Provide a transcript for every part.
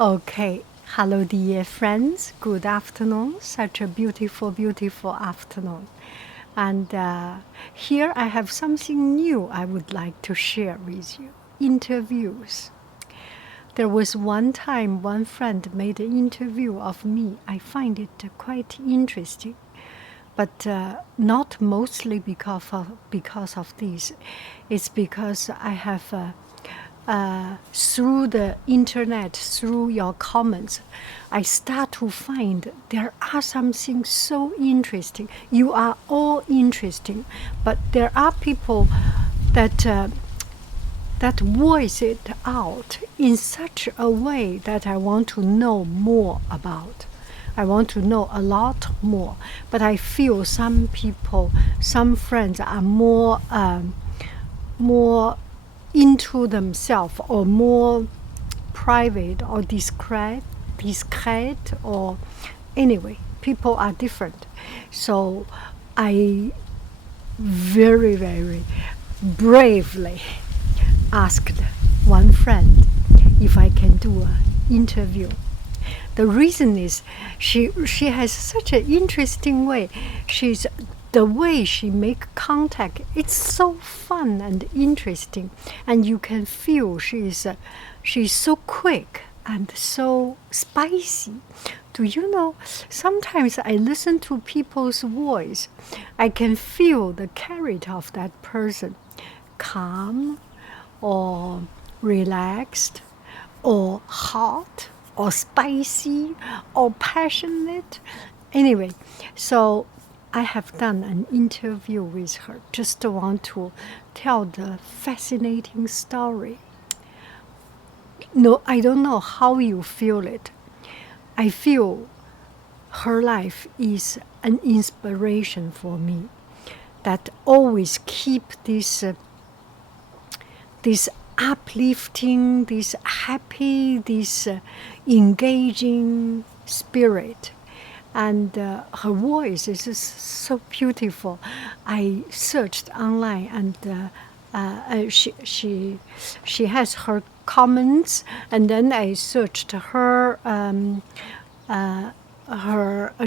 Okay, hello, dear friends. Good afternoon. Such a beautiful, beautiful afternoon. And here I have something new I would like to share with you interviews. There was one time one friend made an interview of me. I find it quite interesting, but not mostly because of this. It's because I have through the internet, through your comments, I start to find there are something so interesting. You are all interesting, but there are people that that voice it out in such a way that I want to know more about. I want to know a lot more, but I feel some people, some friends are more into themselves or more private or discreet or anyway, people are different. So I very, very bravely asked one friend if I can do an interview. The reason is she has such an interesting way. She's the way she make contact. It's so fun and interesting, and you can feel she's so quick and so spicy. Do you know? Sometimes I listen to people's voice, I can feel the character of that person, calm, or relaxed, or hot, or spicy, or passionate. Anyway, so I have done an interview with her. Just want to tell the fascinating story. No, I don't know how you feel it. I feel her life is an inspiration for me that always keep this uplifting, this happy, this engaging spirit. And her voice is just so beautiful. I searched online, and she has her comments, and then I searched her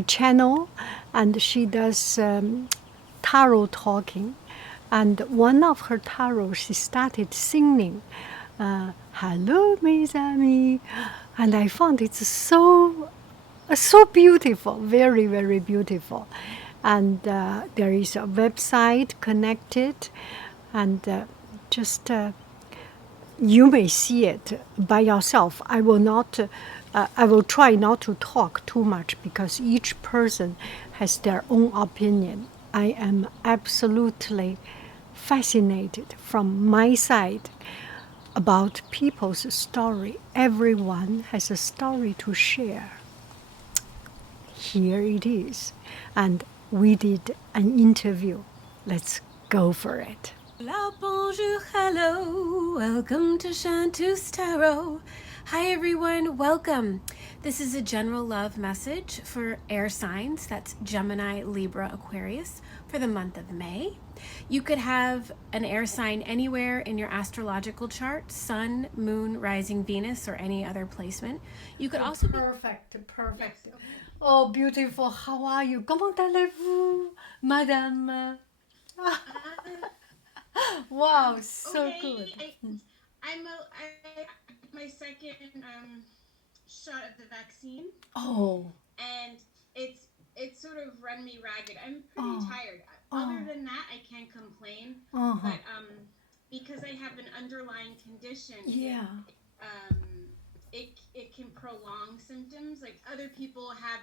channel, and she does tarot talking. And one of her tarot, she started singing, "Hello, mes amis," and I found it so beautiful, very, very beautiful. And there is a website connected, and just you may see it by yourself. I will not. I will try not to talk too much because each person has their own opinion. I am absolutely fascinated from my side about people's story. Everyone has a story to share. Here it is. And we did an interview. Let's go for it. Hola, bonjour, hello. Welcome to Shantu's Tarot. Hi, everyone. Welcome. This is a general love message for air signs. That's Gemini, Libra, Aquarius for the month of May. You could have an air sign anywhere in your astrological chart, Sun, Moon, Rising, Venus, or any other placement. You could also Perfect. Yes. Oh, beautiful. How are you? Comment allez-vous, madame? Wow, so Okay, good. I my second shot of the vaccine, Oh, and it's sort of run me ragged. I'm pretty oh, tired. Other oh, than that, I can't complain. uh-huh. But because I have an underlying condition, Yeah. it can prolong symptoms. Like other people have,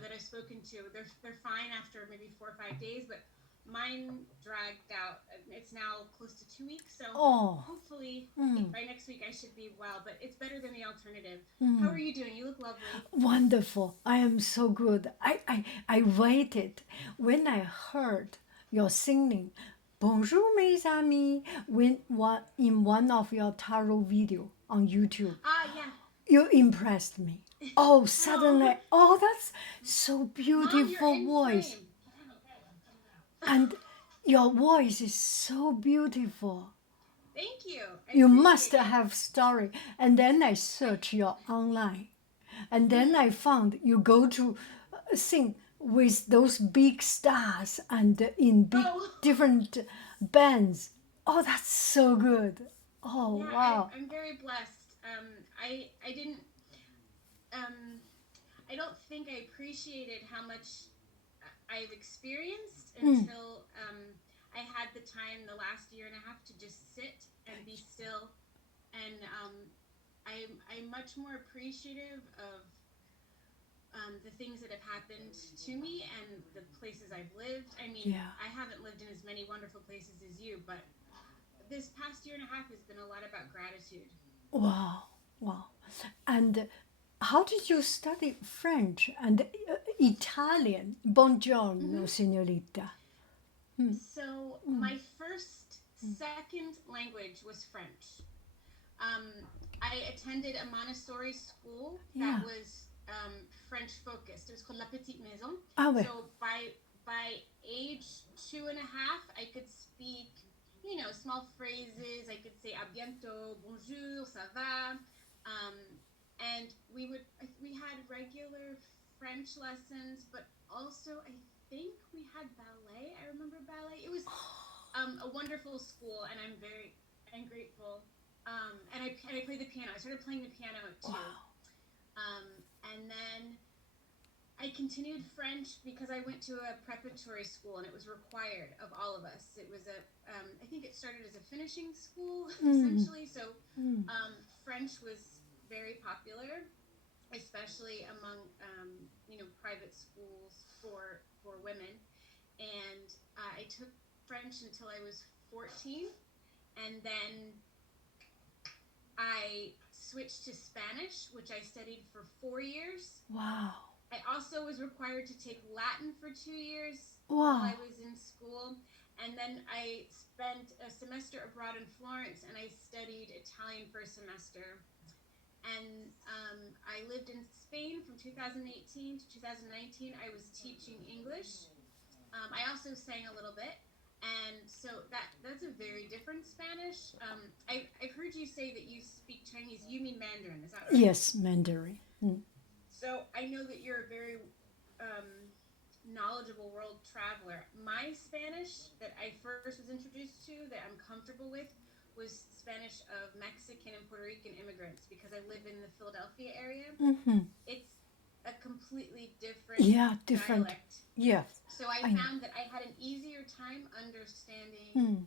that I've spoken to, they're fine after maybe 4 or 5 days, but mine dragged out. It's now close to 2 weeks, so Oh, hopefully by next week I should be well. But it's better than the alternative. How are you doing? You look lovely. wonderful. I am so good. I waited when I heard your singing. Bonjour, mes amis. In one of your tarot video on YouTube, Ah, yeah. you impressed me. Oh, suddenly, Oh, oh, that's so Mom, you're beautiful in voice. frame. And your voice is so beautiful. Thank you. I You appreciate must it. have story. And then I search your online. And then I found you go to sing with those big stars and in big Oh, different bands. Oh, that's so good. Oh, yeah, wow. I'm very blessed. I didn't um, I don't think I appreciated how much I've experienced until I had the time the last year and a half to just sit and be still. And I'm much more appreciative of the things that have happened to me and the places I've lived. I mean, Yeah. I haven't lived in as many wonderful places as you, but this past year and a half has been a lot about gratitude. Wow. Wow. And how did you study French and Italian? Buongiorno, Mm-hmm. signorita. So my first, second language was French. Um, I attended a Montessori school that Yeah. was French focused. It was called La Petite Maison. Ah ouais. So by age 2.5, I could speak, small phrases. I could say "à bientôt," "bonjour," "ça va," and we had regular French lessons, but also I think we had ballet. I remember ballet. It was a wonderful school, and I'm grateful. And I played the piano. I started playing the piano at 2, Wow. and then I continued French because I went to a preparatory school, and it was required of all of us. It was I think it started as a finishing school essentially. So French was very popular, especially among private schools for women. And I took French until I was 14, and then I switched to Spanish, which I studied for 4 years. Wow. I also was required to take Latin for 2 years while Wow. I was in school. And then I spent a semester abroad in Florence, and I studied Italian for a semester. And I lived in Spain from 2018 to 2019. I was teaching English. I also sang a little bit. And so that's a very different Spanish. I've heard you say that you speak Chinese. You mean Mandarin, is that right? Yes, Mandarin. So I know that you're a very knowledgeable world traveler. My Spanish that I first was introduced to, that I'm comfortable with, was Spanish of Mexican and Puerto Rican immigrants because I live in the Philadelphia area. It's a completely different Yeah, different. dialect. Yes. So I I know. found that I had an easier time understanding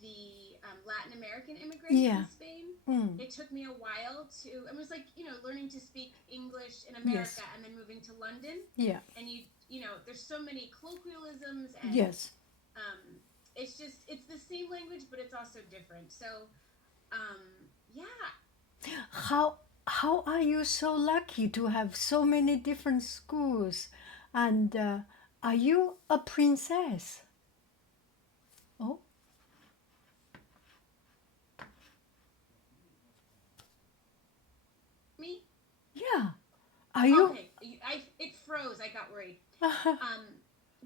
the Latin American immigrants Yeah. in Spain. It took me a while to, it was like, learning to speak English in America Yes. and then moving to London. Yeah. And there's so many colloquialisms, and Yes. it's the same language, but it's also different. So, yeah. How are you so lucky to have so many different schools? And are you a princess? Oh, Me? yeah. Are you? Okay. It froze. I got worried.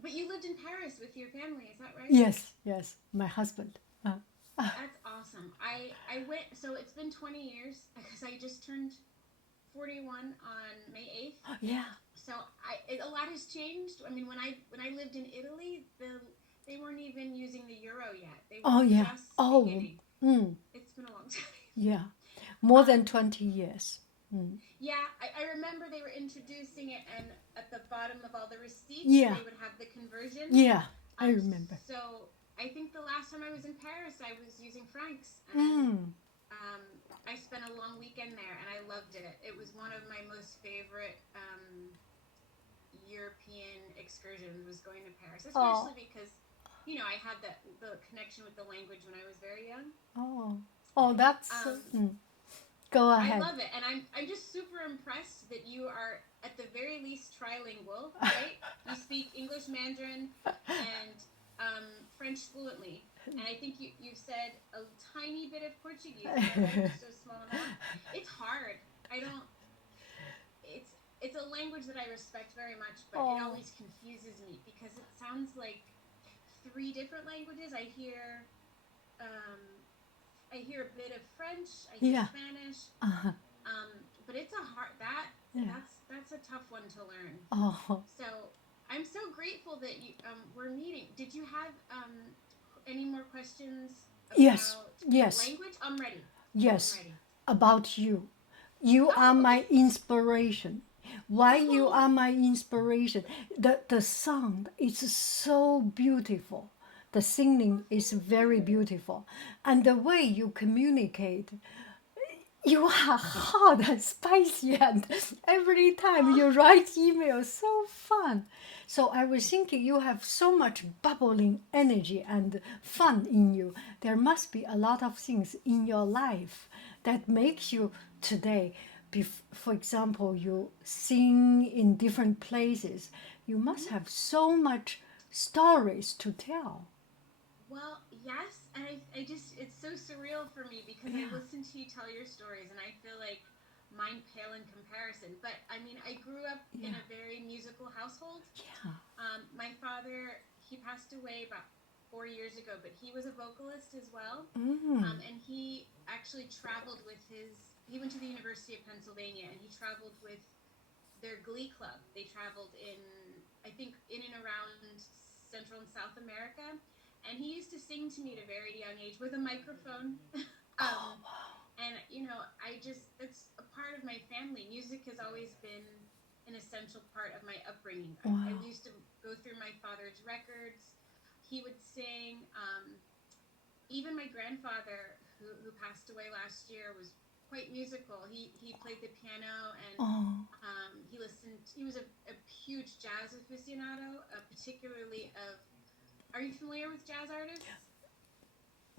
But you lived in Paris with your family, is that right? Yes, yes. My husband. That's awesome. I went, so it's been 20 years because I just turned 41 on May 8th. Yeah. So a lot has changed. I mean, when I lived in Italy, they weren't even using the euro yet. They were Oh, yeah. just Oh, beginning. It's been a long time. yeah. More than 20 years. Yeah, I remember they were introducing it, and at the bottom of all the receipts, Yeah. they would have the conversion. Yeah, I remember. So I think the last time I was in Paris, I was using francs. And I spent a long weekend there, and I loved it. It was one of my most favorite European excursions, was going to Paris, especially because I had the connection with the language when I was very young. Oh, that's. Go I ahead. love it, and I'm just super impressed that you are at the very least trilingual, right? You speak English, Mandarin, and French fluently, and I think you've said a tiny bit of Portuguese, right? Just a small amount. It's hard. I don't. It's a language that I respect very much, but it always confuses me because it sounds like three different languages. I hear I hear a bit of French, I hear Yeah. Spanish, Uh-huh. but it's a hard Yeah. that's a tough one to learn. Oh, So I'm so grateful that you we're meeting. Did you have any more questions yes. about Yes. language? I'm ready. I'm Yes. ready. About you. You are Oh, my okay. inspiration. Why you Oh, are my inspiration? The sound is so beautiful. The singing is thank very you. beautiful. And the way you communicate, you are hot and spicy, and every time Oh, you write email, so fun. So I was thinking you have so much bubbling energy and fun in you. There must be a lot of things in your life that makes you today. For example, you sing in different places. You must mhm. have so much stories to tell. Well, yes, and I just it's so surreal for me because I Yeah, listen to you tell your stories and I feel like mine pale in comparison. But I mean, I grew up in yeah, a very musical household. yeah. My father, he passed away about 4 years ago, but he was a vocalist as well. Mm. And he actually traveled with he went to the University of Pennsylvania and he traveled with their glee club. They traveled I think, in and around Central and South America. And he used to sing to me at a very young age with a microphone. Oh, um, and, that's a part of my family. Music has always been an essential part of my upbringing. I wow. used to go through my father's records. He would sing. Even my grandfather, who passed away last year, was quite musical. He played the piano and Oh, he listened. He was a huge jazz aficionado, particularly of. Are you familiar with jazz artists?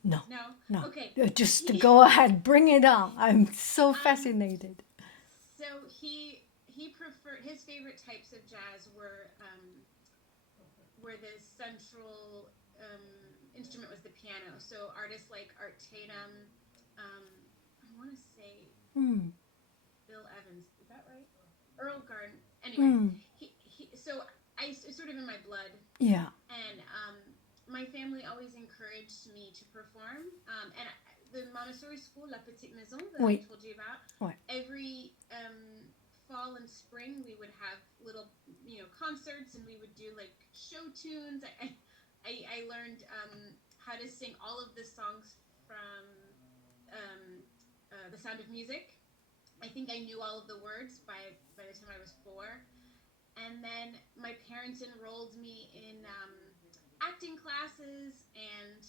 no, No. no. Okay. Just He go ahead, bring it on. I'm so um. fascinated. So he preferred his favorite types of jazz where the central instrument was the piano. So artists like Art Tatum, um, I want to say Mm, Bill Evans. Is that right? Earl Garden. Anyway, mm, so it's sort of in my blood, yeah. and my family always encouraged me to perform. And the Montessori school, La Petite Maison, that I Oui, told you about, ouais. every fall and spring we would have little, concerts, and we would do like show tunes. I learned how to sing all of the songs from um, The Sound of Music. I think I knew all of the words by the time I was 4. And then my parents enrolled me in acting classes, and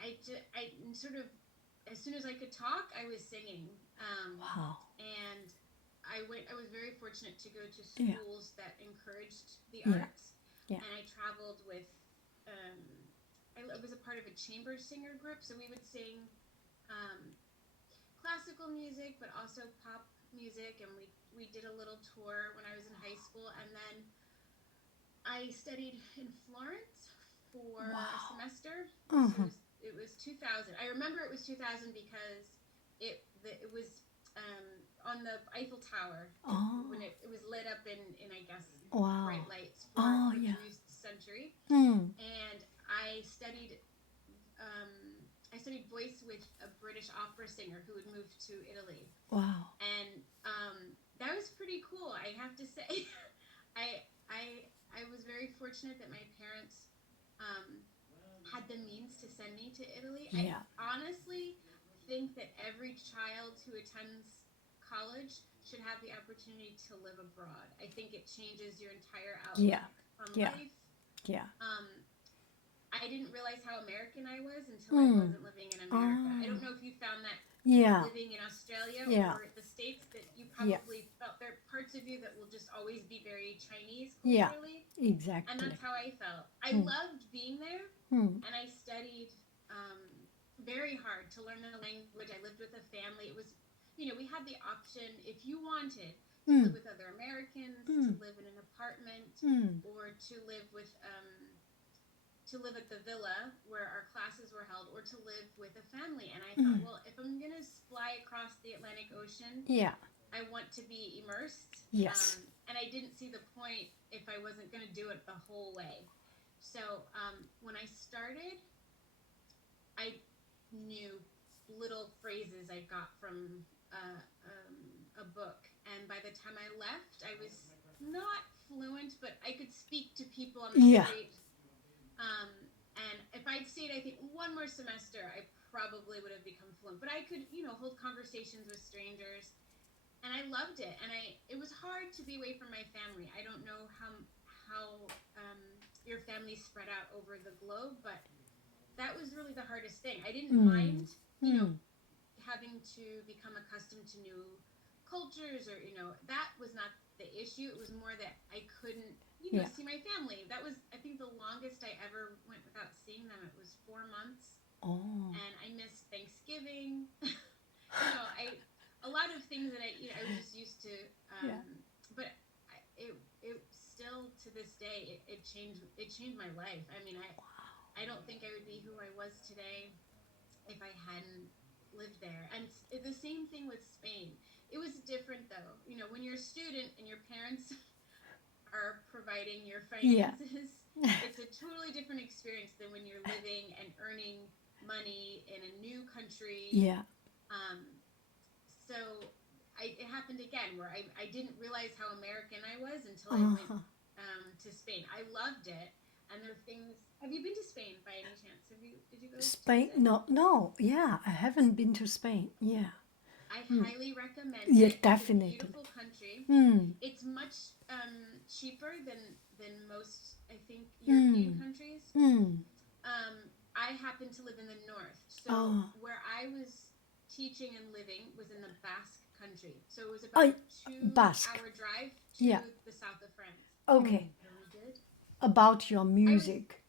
I sort of, as soon as I could talk, I was singing. Wow. And I was very fortunate to go to Yeah, schools that encouraged the yeah, arts, yeah. and I traveled with. Um, I was a part of a chamber singer group, so we would sing um, classical music, but also pop music, and we did a little tour when I was in high school, and then I studied in Florence for a Wow. semester. So Mm-hmm. it was 2000. I remember it was 2000 because it was on the Eiffel Tower when Oh, it was lit up in I guess wow. bright lights Oh, for the yeah. new century. Mm, And um, I studied voice with a British opera singer who had moved to Italy, wow. and that was pretty cool. I have to say, I was very fortunate that my parents um, had the means to send me to Italy. I Yeah, honestly think that every child who attends college should have the opportunity to live abroad. I think it changes your entire yeah, outlook on yeah, life. yeah. Um, I didn't realize how American I was until I Mm. wasn't living in America. I don't Oh, know if you found that yeah, living in Australia yeah, or the States, that you yeah, probably felt there are parts of you that will just always be very Chinese yeah. culturally. And Exactly. that's how I felt. I Mm, loved being there, mm, and I studied very hard to learn the language. I lived with a family. It was, we had the option, if you wanted, to live mm, with other Americans, to mm, live in an apartment, mm, or to live at the villa where our classes were held, or to live with a family. And I thought, mm. well, if I'm going to fly across the Atlantic Ocean, Yeah, I want to be immersed. yes. And I didn't see the point if I wasn't going to do it the whole way. So when I started, I knew little phrases I got from a book. And by the time I left, I was not fluent, but I could speak to people on the Yeah. street. And if I'd stayed, I think, one more semester, I probably would have become fluent. But I could, hold conversations with strangers, and I loved it. And it was hard to be away from my family. I don't know how your family spread out over the globe, but that was really the hardest thing. I didn't mind, having to become accustomed to new cultures, or that was not the issue. It was more that I couldn't see my family. That was, I think, the longest I ever went without seeing them. It was 4 months. And I missed Thanksgiving. A lot of things that I was just used to, but it still, to this day, it changed my life. I mean, I don't think I would be who I was today if I hadn't lived there. And the same thing with Spain. It was different, though. When you're a student and your parents are providing your finances, it's a totally different experience than when you're living and earning money in a new country. So it happened again, where I didn't realize how American I was until I went to Spain. I loved it. And there are things. Have you been to Spain by any chance? Did you go Spain? to No. Yeah, I haven't been to Spain. Yeah. I highly recommend Yeah, it. definitely. It's a beautiful country. It's much cheaper than most, I think, European countries. I happen to live in the north, so where I was teaching and living was in the Basque country. So it was about a 2-hour drive to the south of France. Okay. Very good. About your music.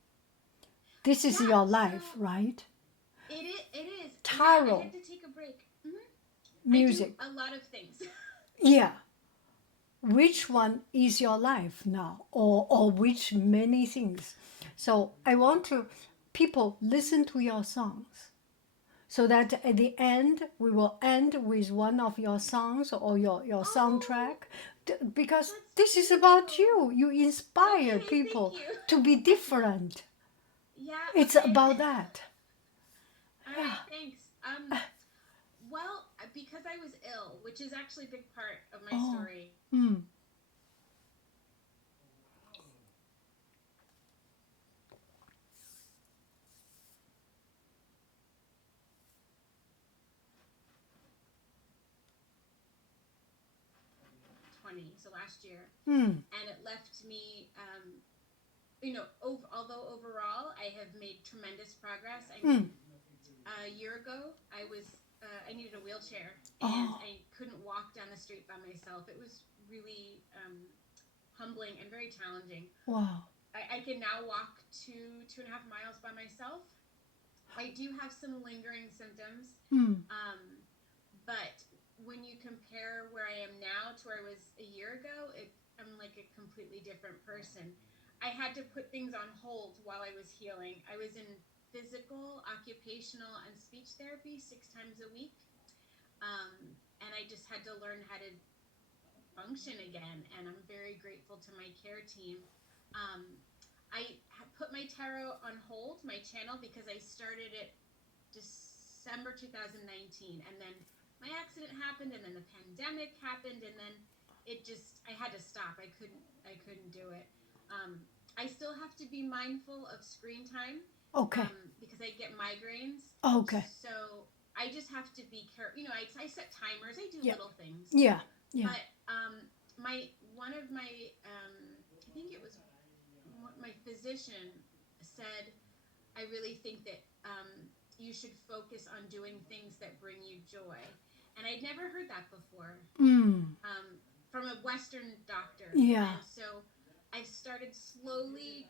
This is your life, right? It is. Tarot. I had to take a break. Music. I do a lot of things. Yeah. Which one is your life now, or which many things? So I want people listen to your songs, so that at the end we will end with one of your songs or your soundtrack, because this is about you. You inspire people to be different. Yeah. It's about that. All right, thanks. Well, because I was ill, which is actually a big part of my story. 20, so last year, and it left me. Although overall I have made tremendous progress. I mean, a year ago I needed a wheelchair, and I couldn't walk down the street by myself. It was really humbling and very challenging. Wow. I can now walk 2.5 miles by myself. I do have some lingering symptoms, but when you compare where I am now to where I was a year ago, I'm like a completely different person. I had to put things on hold while I was healing. I was in physical, occupational, and speech therapy 6 times a week, and I just had to learn how to function again, and I'm very grateful to my care team. I put my tarot on hold, my channel, because I started it December 2019, and then my accident happened, and then the pandemic happened, and then I had to stop. I couldn't do it. I still have to be mindful of screen time. Okay. Because I get migraines. Okay. So I just have to be careful. I set timers. I do little things. Yeah. But one of my I think it was my physician said, I really think that you should focus on doing things that bring you joy. And I'd never heard that before from a Western doctor. Yeah. And so I've started slowly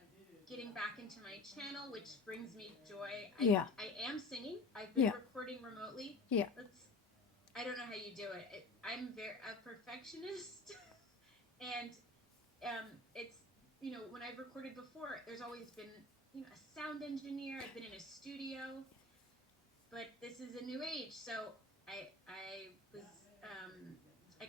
getting back into my channel, which brings me joy. I am singing. I've been recording remotely. Yeah. I don't know how you do it. I'm a perfectionist, and it's when I've recorded before, there's always been a sound engineer. I've been in a studio, but this is a new age, so I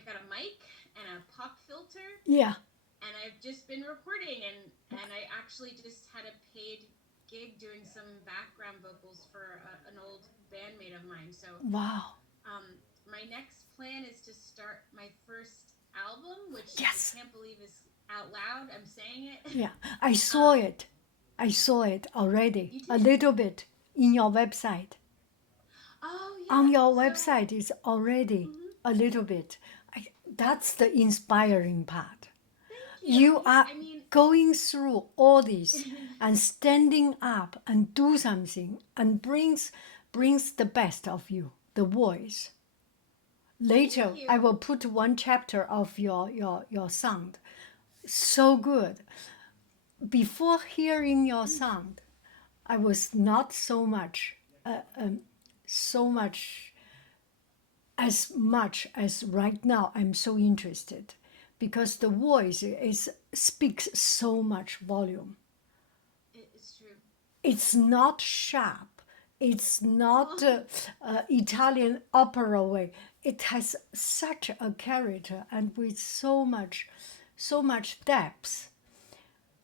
got a mic and a pop filter. Yeah. And I've just been recording, and I actually just had a paid gig doing some background vocals for an old bandmate of mine. So Wow. My next plan is to start my first album, which Yes. I can't believe is out loud. I'm saying it. Yeah, I saw it. I saw it already. You did? A little bit in your website. Oh, yeah. On your So, website is already a little bit. That's the inspiring part. thank you. You Yeah, are I mean, going through all this and standing up and do something and brings the best of you, the voice. Later, you. I will put one chapter of your sound. So good. Before hearing your sound, I was not so much, as much as right now. I'm so interested because the voice speaks so much volume. It's true. It's not sharp. It's not Italian opera way. It has such a character and with so much depth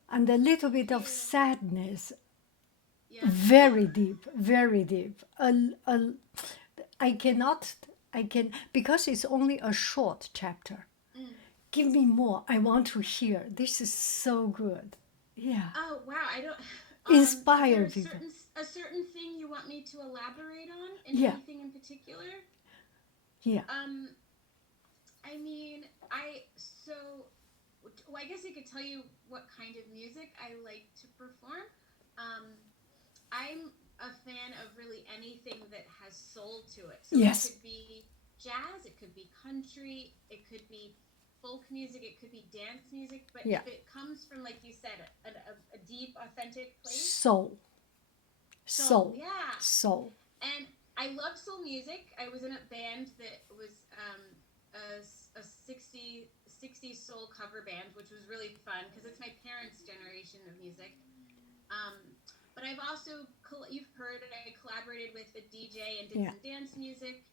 and a little bit of sadness. Yeah. Very deep, very deep. I can, because it's only a short chapter. Give me more. I want to hear. This is so good. Yeah. Oh, wow. I don't. Inspire is there people. a certain thing you want me to elaborate on? Yeah. Anything in particular? Yeah. I mean, well, I guess I could tell you what kind of music I like to perform. I'm a fan of really anything that has soul to it. So Yes. it could be jazz, it could be country, it could be folk music, it could be dance music. But Yeah. if it comes from, like you said, a deep, authentic place, Soul. Soul. yeah. Soul. And I love soul music. I was in a band that was a 60s soul cover band, which was really fun because it's my parents' generation of music. But I've also, you've heard, I collaborated with a DJ and did some dance music.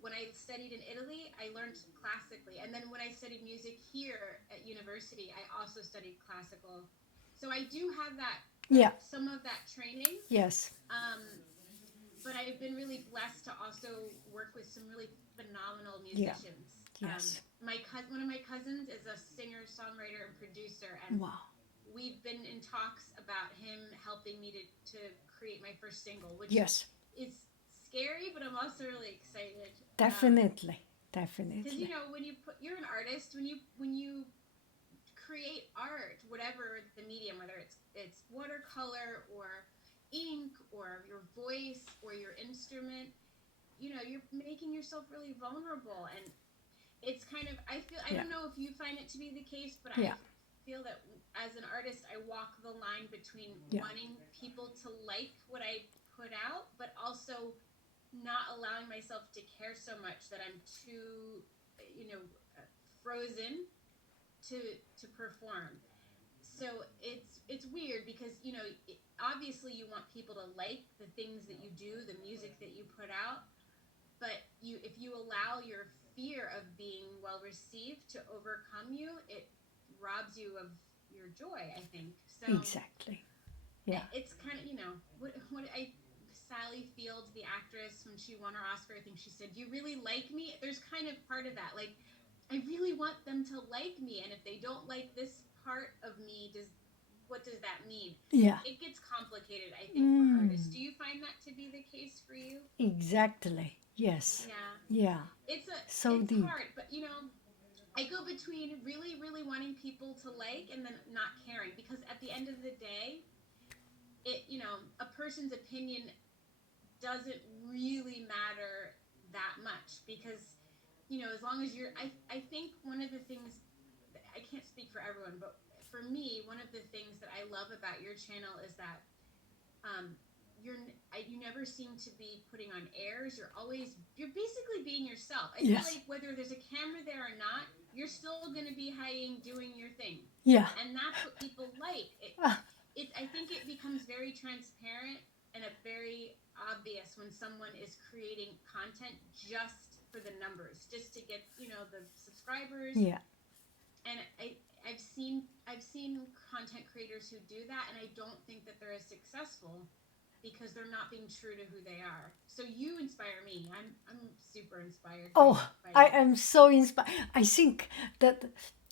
When I studied in Italy, I learned classically. And then when I studied music here at university, I also studied classical. So I do have that, some of that training. Yes. But I've been really blessed to also work with some really phenomenal musicians. Yes. One of my cousins is a singer, songwriter, and producer, and Wow. we've been in talks about him helping me to create my first single, which Yes. is scary, but I'm also really excited. Definitely. Because Definitely. when you're an artist, when you create art, whatever the medium, whether it's watercolor or ink or your voice or your instrument, you're making yourself really vulnerable. And it's kind of, I don't know if you find it to be the case, but I feel that as an artist, I walk the line between wanting people to like what I put out, but also not allowing myself to care so much that I'm too, frozen to perform. So it's weird because obviously you want people to like the things that you do, the music that you put out, but if you allow your fear of being well received to overcome you, it robs you of your joy, I think. So Exactly. Yeah. it's kind of Sally Field, the actress, when she won her Oscar, I think she said, "Do you really like me?" There's kind of part of that, like, I really want them to like me, and if they don't like this part of me, what does that mean? Yeah. It gets complicated, I think, for artists. Do you find that to be the case for you? Exactly. Yes. Yeah. Yeah. It's deep. hard, but I go between really, really wanting people to like and then not caring, because at the end of the day, a person's opinion doesn't really matter that much, because as long as I think one of the things, I can't speak for everyone, but for me, one of the things that I love about your channel is that you never seem to be putting on airs. You're basically being yourself. I feel like whether there's a camera there or not, you're still going to be Haiying, doing your thing. Yeah. And that's what people like. I think it becomes very transparent and very obvious when someone is creating content just for the numbers, just to get the subscribers. Yeah. And I I've seen content creators who do that, and I don't think that they're as successful because they're not being true to who they are. So you inspire me. I'm super inspired. Oh, I am so inspired. I think that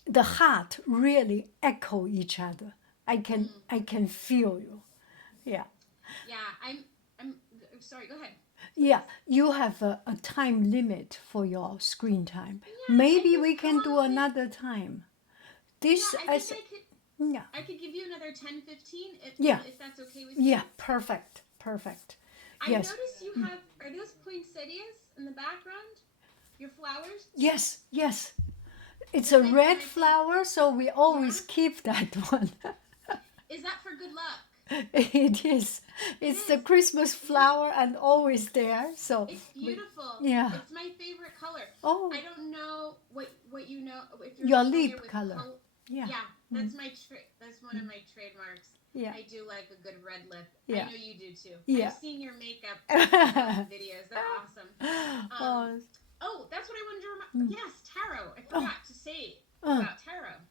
the heart really echo each other. I can feel you. Yeah. Yeah, I'm sorry, go ahead. Yeah, you have a time limit for your screen time. Yeah, Maybe and we just can how do another time. This yeah, as yeah. I could give you another 10, 15 Yeah. if that's okay with you. Yeah, perfect. Perfect. I Yes. notice you have, are those poinsettias in the background? Your flowers? Yes, yes. It's They're a my red favorite. flower, so we always keep that one. Is that for good luck? It is. It's the is. Christmas flower and always there. So It's beautiful. yeah. It's my favorite color. Oh. I don't know what you know if you're Your familiar lip with color. Yeah. Yeah, that's that's one of my trademarks. Yeah. I do like a good red lip. Yeah. I know you do too. Yeah. I've seen your makeup videos. They're awesome. Oh, that's what I wanted to remind. Yes, tarot. I forgot to say about tarot.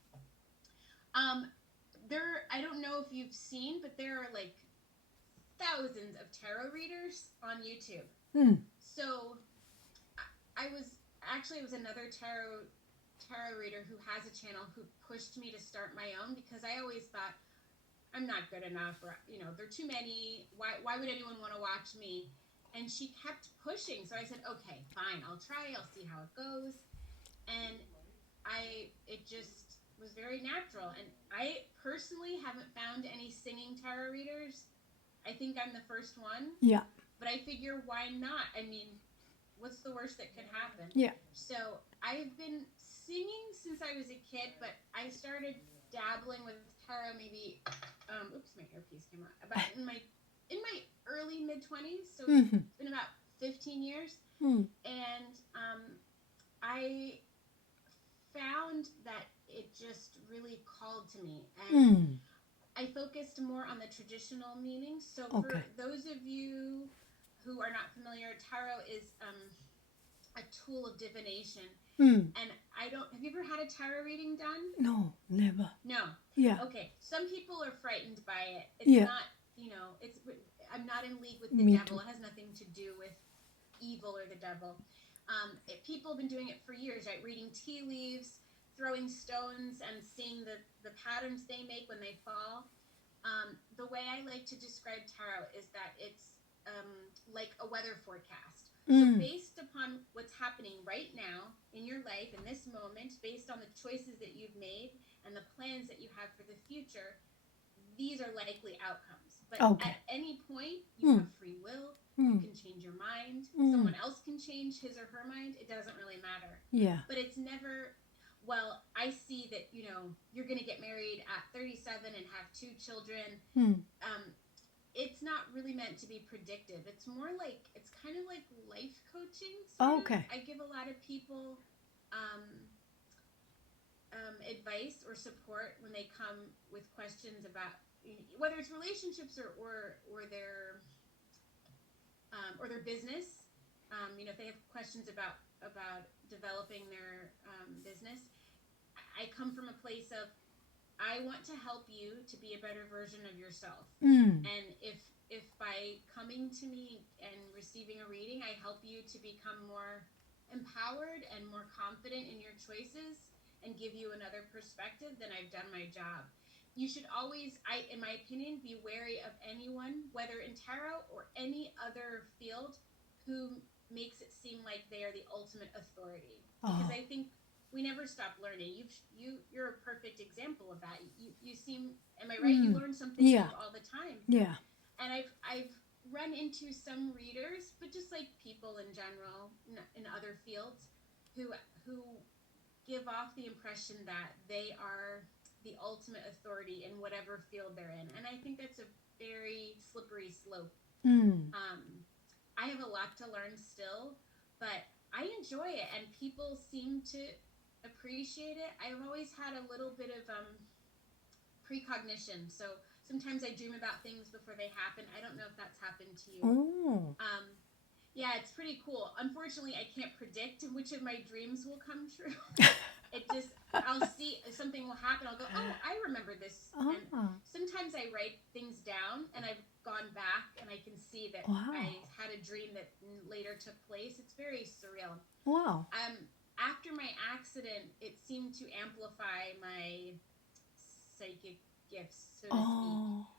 I don't know if you've seen, but there are like thousands of tarot readers on YouTube. So it was another tarot reader who has a channel who pushed me to start my own because I always thought I'm not good enough, or there are too many. Why would anyone want to watch me? And she kept pushing, so I said, okay, fine, I'll try. I'll see how it goes. And it just was very natural. And I personally haven't found any singing tarot readers. I think I'm the first one. Yeah. But I figure, why not? I mean, what's the worst that could happen? Yeah. So I've been singing since I was a kid, but I started dabbling with tarot maybe. Oops, my earpiece came out. About in my early mid-20s, so it's been about 15 years. And I found that it just really called to me, and I focused more on the traditional meanings. So for those of you who are not familiar, tarot is a tool of divination. And have you ever had a tarot reading done? No, never. No. Yeah. Okay. Some people are frightened by it. It's not, I'm not in league with the devil. It has nothing to do with evil or the devil. People have been doing it for years, right? Reading tea leaves, throwing stones, and seeing the patterns they make when they fall. The way I like to describe tarot is that it's like a weather forecast. So based upon what's happening right now in your life, in this moment, based on the choices that you've made and the plans that you have for the future, these are likely outcomes. But at any point, you have free will. You can change your mind. Someone else can change his or her mind. It doesn't really matter. Yeah. But it's never, well, I see that, you're going to get married at 37 and have 2 children. It's not really meant to be predictive. It's more like, it's kind of like life coaching. I give a lot of people advice or support when they come with questions about whether it's relationships or their business. If they have questions about developing their business, I come from a place of, I want to help you to be a better version of yourself. And if by coming to me and receiving a reading, I help you to become more empowered and more confident in your choices and give you another perspective, then I've done my job. You should always, in my opinion, be wary of anyone, whether in tarot or any other field, who makes it seem like they are the ultimate authority. Because I think we never stop learning. You're a perfect example of that. You seem, am I right? You learn something new all the time. Yeah. And I've run into some readers, but just like people in general in other fields, who give off the impression that they are the ultimate authority in whatever field they're in, and I think that's a very slippery slope. I have a lot to learn still, but I enjoy it, and people seem to appreciate it. I've always had a little bit of precognition, so sometimes I dream about things before they happen. I don't know if that's happened to you. Yeah, it's pretty cool. Unfortunately, I can't predict which of my dreams will come true. I'll see something will happen. I'll go, oh, I remember this. And sometimes I write things down, and I've gone back, and I can see that I had a dream that later took place. It's very surreal. Wow. After my accident, it seemed to amplify my psychic gifts, so to speak.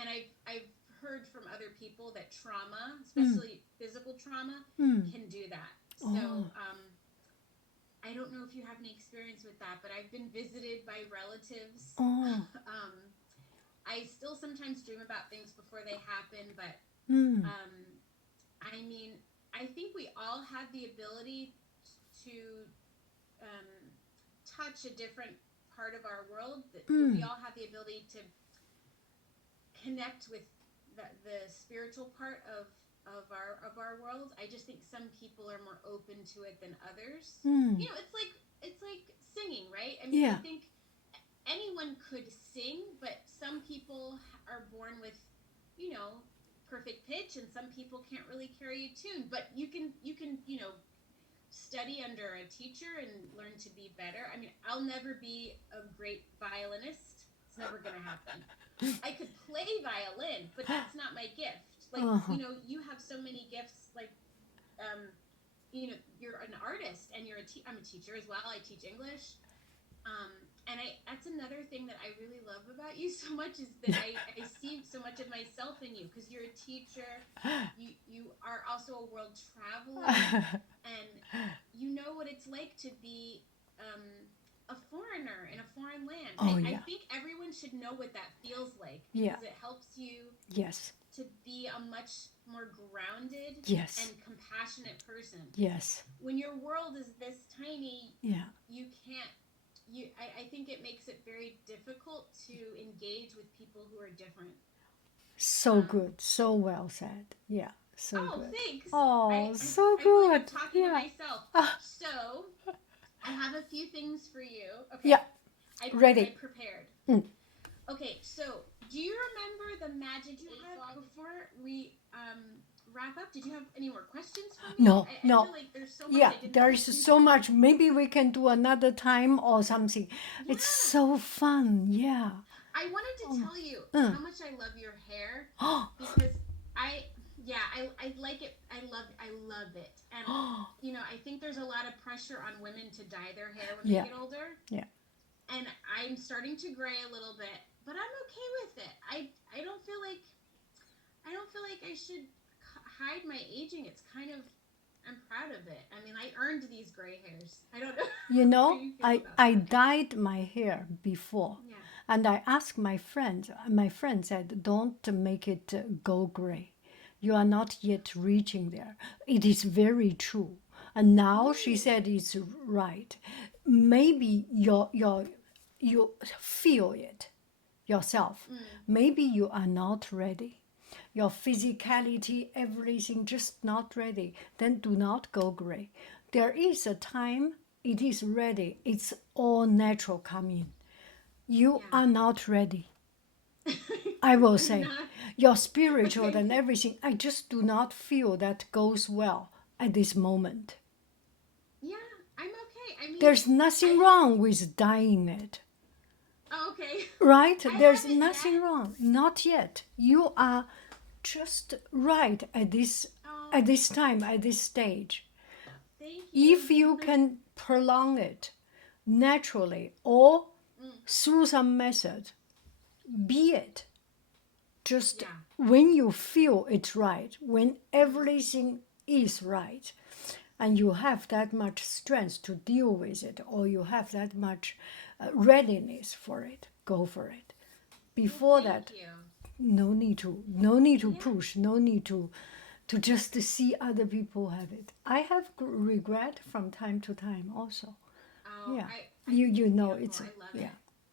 And I've heard from other people that trauma, especially physical trauma, can do that. So I don't know if you have any experience with that, but I've been visited by relatives. I still sometimes dream about things before they happen, but I mean, I think we all have the ability to touch a different part of our world. That we all have the ability to connect with the spiritual part of our world. I just think some people are more open to it than others. You know, it's like singing, right? I mean, I think anyone could sing, but some people are born with, you know, perfect pitch, and some people can't really carry a tune. But you can you know, study under a teacher and learn to be better. I mean, I'll never be a great violinist. It's never gonna happen. I could play violin, but that's not my gift. Like, you know, you have so many gifts. Like, you know, you're an artist, and I'm a teacher as well. I teach English. And that's another thing that I really love about you so much, is that I see so much of myself in you, because you're a teacher. You are also a world traveler, and you know what it's like to be a foreigner in a foreign land. I think everyone should know what that feels like, because it helps you to be a much more grounded and compassionate person. When your world is this tiny, you can't. I think it makes it very difficult to engage with people who are different. So good. So well said. Yeah. So good. Thanks. So I good. I'm talking to myself. So I have a few things for you. Okay. Yeah. I prepared. Okay. So do you remember the magic you had before we wrap up? Did you have any more questions for me? No. I feel like there's so much. There is so much. Maybe we can do another time or something. It's so fun. Yeah. I wanted to tell you how much I love your hair, because I like it. I love it. And you know, I think there's a lot of pressure on women to dye their hair when they get older. Yeah. And I'm starting to gray a little bit, but I'm okay with it. I don't feel like I should hide my aging. It's kind of, I'm proud of it. I mean, I earned these gray hairs. I don't know. You know, I dyed my hair before. Yeah. And I asked my friend. My friend said, don't make it go gray. You are not yet reaching there. It is very true. And now she said it's right. Maybe you feel it yourself. Maybe you are not ready. Your physicality, everything just not ready. Then do not go gray. There is a time it is ready. It's all natural coming. You are not ready. I will say, your spiritual and everything, I just do not feel that goes well at this moment. Yeah, I'm okay. I mean, there's nothing wrong with dyeing it. Okay. Right? There's nothing wrong. Not yet. You are just right at this time, at this stage. Thank you. If you can prolong it naturally or through some method, be it. Just when you feel it's right, when everything is right, and you have that much strength to deal with it, or you have that much readiness for it, go for it. Before that, no need to push, no need to just see other people have it. I have regret from time to time also. Oh, yeah, you know it's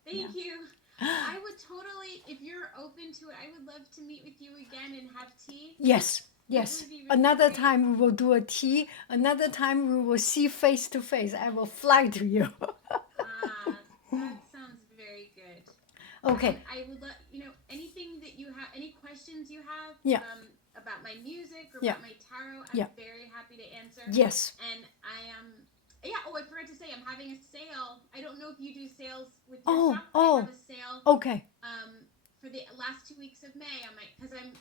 Thank you. I would totally, if you're open to it, I would love to meet with you again and have tea. Yes. Really another great. Time we will do a tea. Another time we will see face to face. I will fly to you. That sounds very good. Okay. And I would love, anything that you have, any questions you have about my music or about my tarot, I'm very happy to answer. Yes. And I am Yeah. Oh, I forgot to say, I'm having a sale. I don't know if you do sales with your Oh, shop. I oh, have a sale okay. for the last 2 weeks of May on my, because I'm,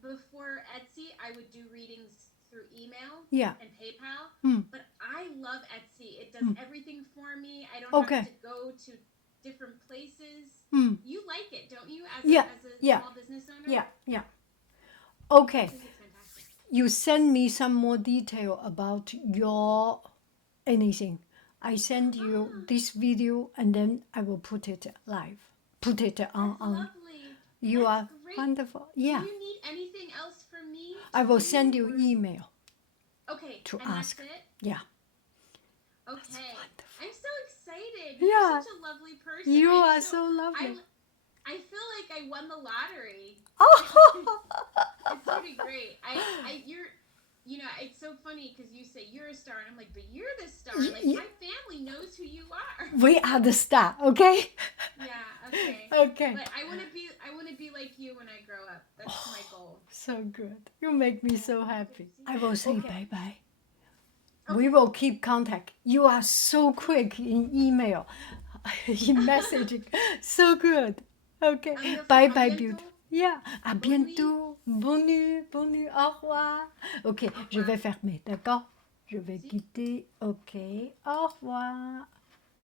before Etsy, I would do readings through email Yeah. and PayPal. Mm, But I love Etsy. It does mm. everything for me. I don't have Okay. to go to different places. Mm. You like it, don't you, Yeah, as a yeah, small business owner? yeah, yeah. I Okay. think it's fantastic. You send me some more detail about your anything. I send you Ah, this video and then I will put it live. Put it on. that's lovely. You That's are great. wonderful. Do Yeah. you need anything else from me I to will do? send you Or email okay, to and ask. that's it? Yeah. Okay. Wonderful. I'm so excited. You're Yeah. such a lovely person. You I'm are so so lovely. I feel like I won the lottery. Oh. It's pretty great. You're, it's so funny because you say you're a star, and I'm like, but you're the star. Like, my family knows who you are. We are the star, okay? Yeah. Okay. Okay. But I want to be like you when I grow up. That's my goal. So good. You make me so happy. I will say Okay. bye-bye. Okay. We will keep contact. You are so quick in email, in messaging. So good. Okay. Bye bye, beautiful. Yeah. À bientôt. Bonne nuit. Bonne nuit. Au revoir. Ok. Je vais fermer. D'accord? Je vais quitter. Ok. Au revoir.